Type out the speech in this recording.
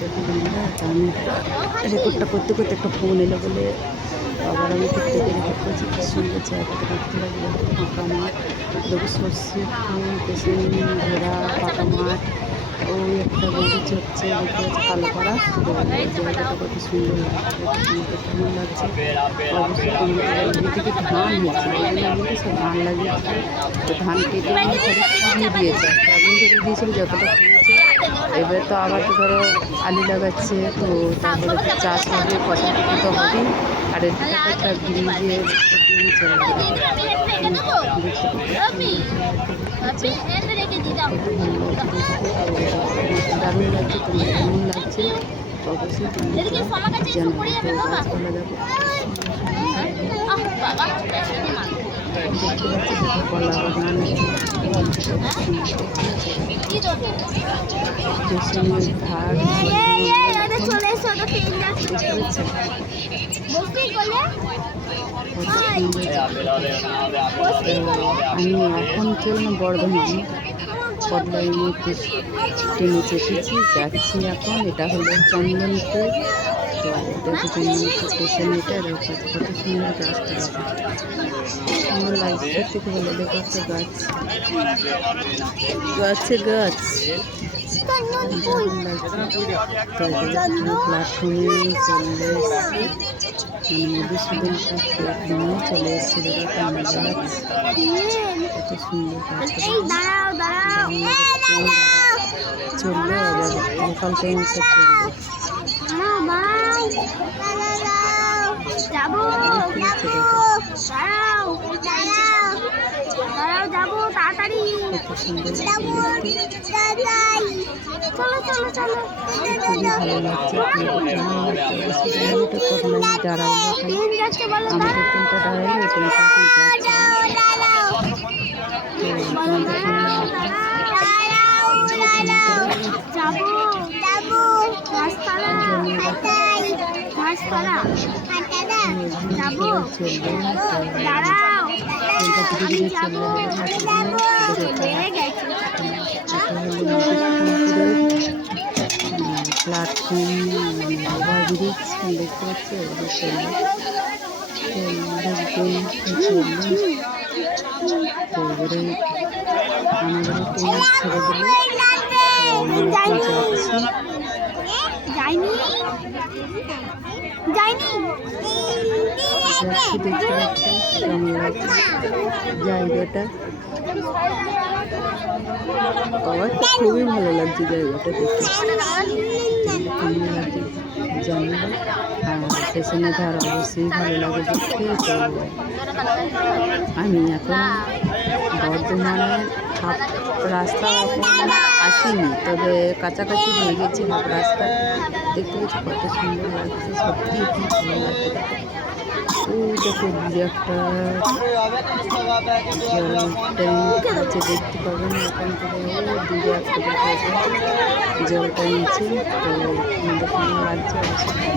দেখো বন্ধুরা, আমি রেকর্ডটা করতে করতে একটা ফোন এলো বলে আবার আমি থেকে রেকর্ড করছি। কি সুন্দর জায়গাটা দেখতে লাগলো, ফাঁকা মাঠ, দেখো সর্ষে ফুল, পেছনে ঘেরা ফাঁকা মাঠ, ওই একটা গরু চড়ছে দেখতে পাচ্ছি কালো করা। তো জায়গাটা কত সুন্দর লাগছে, তোমাদের কেমন লাগছে অবশ্যই কমেন্টে বলো। এদিকে ধান হয়েছে, ওই জন্য আমি সব ধান লাগিয়েছি। তো ধান কেটে নিয়ে সব ফুরিয়ে দিয়েছে, একটা আগুন ধরে দিয়েছিল যতটা ফুরিয়েছে। এবার তো আবার তো ধরো আলু লাগাচ্ছে, তো তারপরে তো চাষ হবে, ফসল তো হবেই। আর এদিকে একটা ব্রিজের চলে দারুণ লাগছে। তোমার কেমন লাগছে অবশ্যই জানাবে। তো গাছপালা দেখো দেখতে পাচ্ছি, কলা বাগান পেছনের ধার আমি এখন চললাম বর্ধমান, পটলাইনে ট্রেনে চেপেছি, যাচ্ছি এখন। এটা হলো চন্দনপুর। তো এটা হচ্ছে চন্দনপুর স্টেশন। এটা কত সুন্দর গাছটা দেখো, সুন্দর লাগছে সত্যি খুব ভালো। দেখো একটা গাছ, গাছে গাছ দারুণ লাগছে। তো প্ল্যাটফর্মে চলে এসেছি, মানে মধুসূদনপুর প্ল্যাটফর্মে চলে এসেছি। দেখো একটা আম গাছ, কত সুন্দর গাছ। চললো আবার লোকাল ট্রেনটা চললো। কত সুন্দর খুবই ভালো লাগছে। কেমন লাগছে কতলাই দাঁড়াইলো, আমাদের ট্রেনটা দাঁড়াইলো, ট্রেনটা প্ল্যাটফর্ম ওভারব্রিজ দেখতে পাচ্ছি। তো এবারে আমাদের ট্রেন ছেড়ে দিল, যাচ্ছি দেখতে পাচ্ছি কেমন লাগছে জায়গাটা। আমার তো খুবই ভালো লাগছে জায়গাটা দেখতে, কেমন লাগছে জানি না। স্টেশনের ধার অবশ্যই ভালো লাগে দেখতে। তো আমি এখন বর্ধমানের হাফ রাস্তা এখন আসিনি, তবে কাছাকাছি হয়ে গেছি হাফ রাস্তা। দেখতে পাচ্ছি কত সুন্দর লাগছে, সত্যি খুব ভালো লাগছে। ও দেখো দূরে একটা ট্যাঙ্ক আছে, দেখতে পাবেন ওখান থেকে। ও দূরে একটা জল ট্যাঙ্ক আছে। তো আমাদের কেমন লাগছে অবশ্যই।